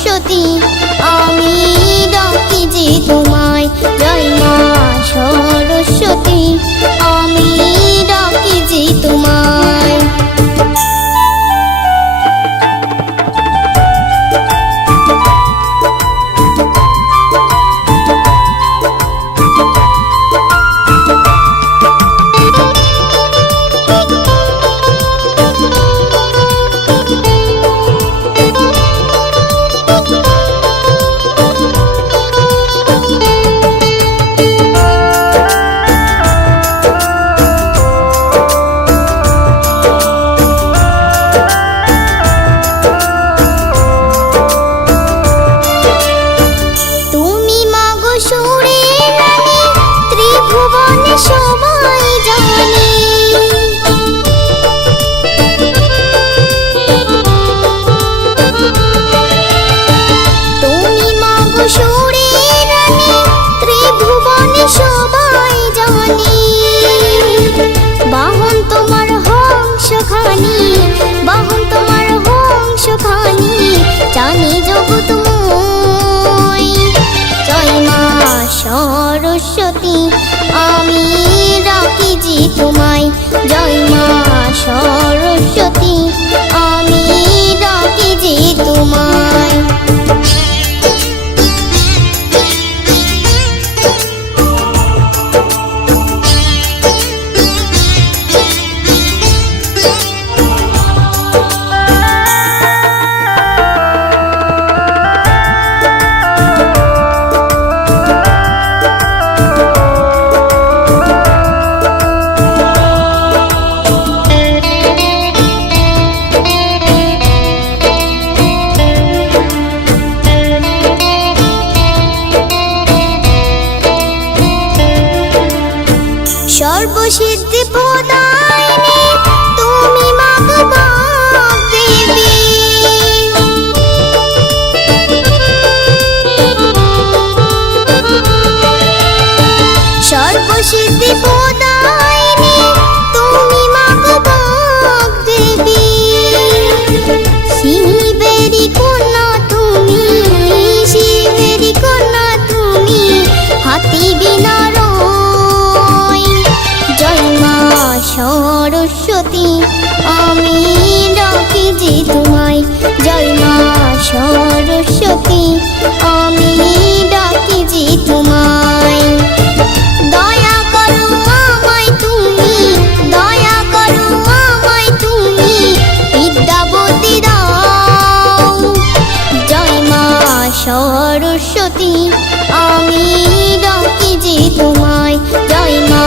সরস্বতী আমি ডাকি যে তোমায়, জয় মা সরস্বতী আমি ডাকি যে তোমায়। সবাই জানে তুমি মাগো সুরের রানী, ত্রিভুবনে সবাই জানে। বাহন তোমার হংসখানি, বাহন তোমার হংসখানি, জানি জগৎময়। জয় মা সরস্বতী আমি ডাকি যে তোমায়, জয় মা সরস্বতী আমি ডাকি যে তোমায়। সর্বসিদ্ধি প্রদায়িনী তুমি মাগো বাগদেবী, সর্বসিদ্ধি প্রদায়িনী তুমি মাগো বাগদেবী। শিবেরি কন্যা তুমি, শিবেরি কন্যা তুমি, হাতি বিনার সরস্বতী আমি ডাকি যে তোমায়, জয় মা সরস্বতী আমি ডাকি যে তোমায়। দয়া করো আমায় তুমি, দয়া করো আমায় তুমি, বিদ্যাবতী দাও। জয় মা সরস্বতী আমি ডাকি যে তোমায়, জয় মা